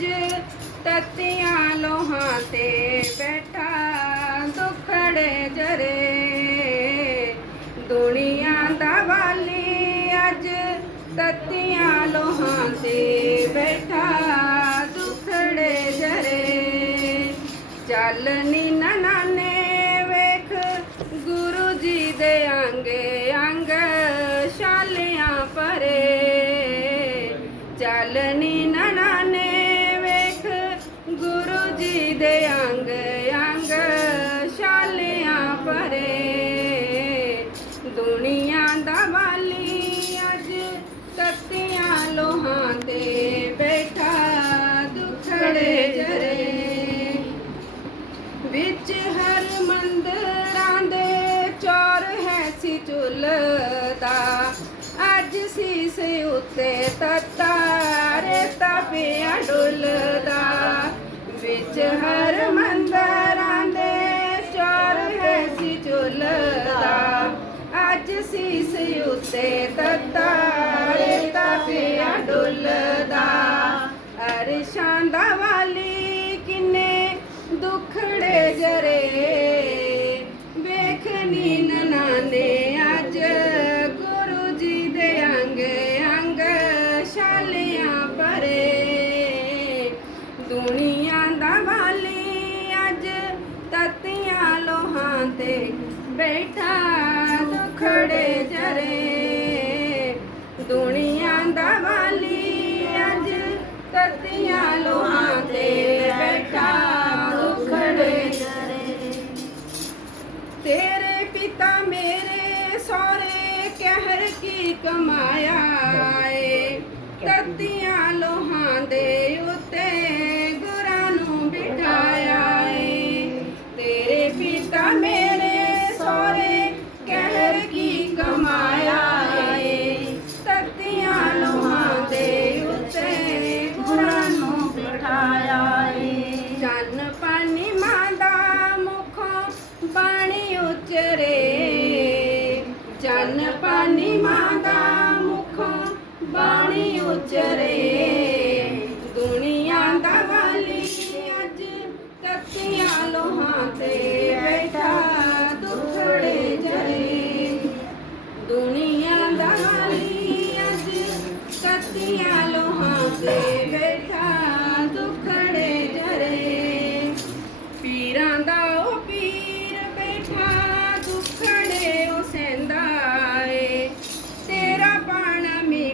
ਅੱਜ ਤਤੀਆਂ ਲੋਹਾਂ ਤੇ ਬੈਠਾ, ਦੁਖੜੇ ਜਰੇ। ਦੁਨੀਆ ਦਾ ਵਾਲੀ ਅੱਜ ਤਤੀਆਂ ਲੋਹਾਂ ਤੇ ਬੈਠਾ, ਦੁਖੜੇ ਜਰੇ। ਚੱਲ ਨੀ ਨਾਨੇ ਵੇਖ ਗੁਰੂ ਜੀ ਦੇ ਅੰਗੇ ਅੰਗ ਸ਼ਾਲਿਆਂ ਪਰੇ। ਚੱਲ ਨੀ ਅੱਜ ਸੀਸ ਉੱਤੇ ਤਤਾਰੇ ਤਪਿਆ ਡੁੱਲਦਾ ਵਿੱਚ ਹਰ ਮੰਦਰਾਂ ਦੇ ਚੌਰ ਹੈ ਸੀ ਝੁਲਦਾ। ਅੱਜ ਸੀਸ ਉੱਤੇ ਤਤਾਰੇ ਬੈਠਾ ਦੁਖੜੇ ਜਰੇ ਦੁਨੀਆ ਦਾ ਵਾਲੀ ਅੱਜ ਤਤੀਆਂ ਲੋਹਾਂ ਤੇ ਬੈਠਾ ਦੁਖੜੇ ਜਰੇ ਤੇਰੇ ਪਿਤਾ ਮੇਰੇ ਸੋਰੇ ਕਹਿਰ ਕੀ ਕਮਾਇਆ ਏ? ਤਤੀਆਂ ਲੋਹਾਂ ਦੇ ਪਾਣੀ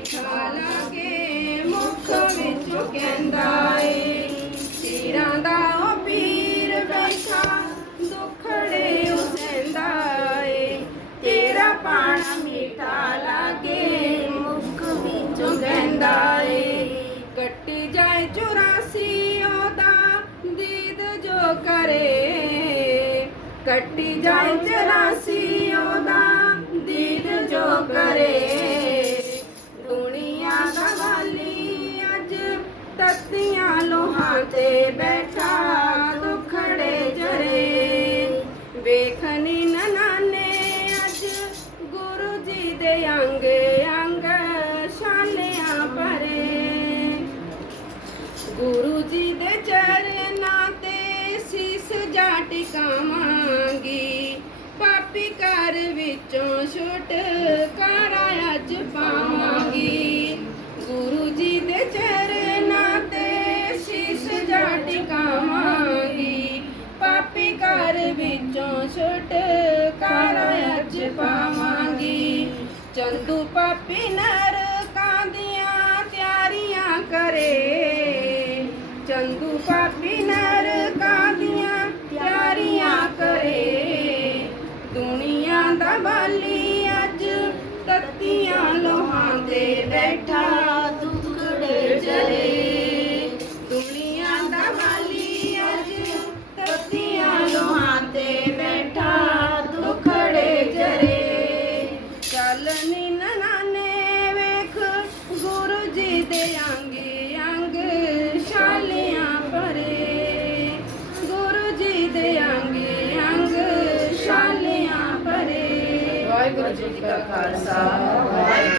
ਮਿੱਠਾ ਲਾਗੇ ਮੁਖ ਵਿੱਚੋਂ ਕਹਿੰਦਾ ਏ ਤੇਰਾ ਦਾ ਉਹ ਪੀਰ ਬੈਠਾ, ਦੁਖੜੇ ਉਹ ਏ ਤੇਰਾ ਪਾਣਾ ਮਿੱਠਾ ਲਾਗੇ, ਮੁਖ ਵਿੱਚੋਂ ਕਹਿੰਦਾ ਏ ਕੱਟੀ ਜਾਏ ਚੁਰਾਸੀ ਉਹਦਾ, ਦੀਦ ਜੋ ਕਰੇ। ਕੱਟੀ ਜਾਏ ਚੁਰਾਸੀ ਉਹਦਾ ਛੁਟਕਾਰਾ ਅੱਜ ਪਾਵਾਂਗੀ। ਗੁਰੂ ਜੀ ਦੇ ਚਰਨਾਂ ਤੇ ਸੀਸ ਜਾ ਟਿਕਾਵਾਂਗੀ। ਪਾਪੀ ਘਰ ਵਿੱਚੋਂ ਛੁਟਕਾਰਾ ਅੱਜ ਪਾਵਾਂਗੀ। ਚੰਦੂ ਪਾਪੀ ਨਰ ਖਾਲਸਾ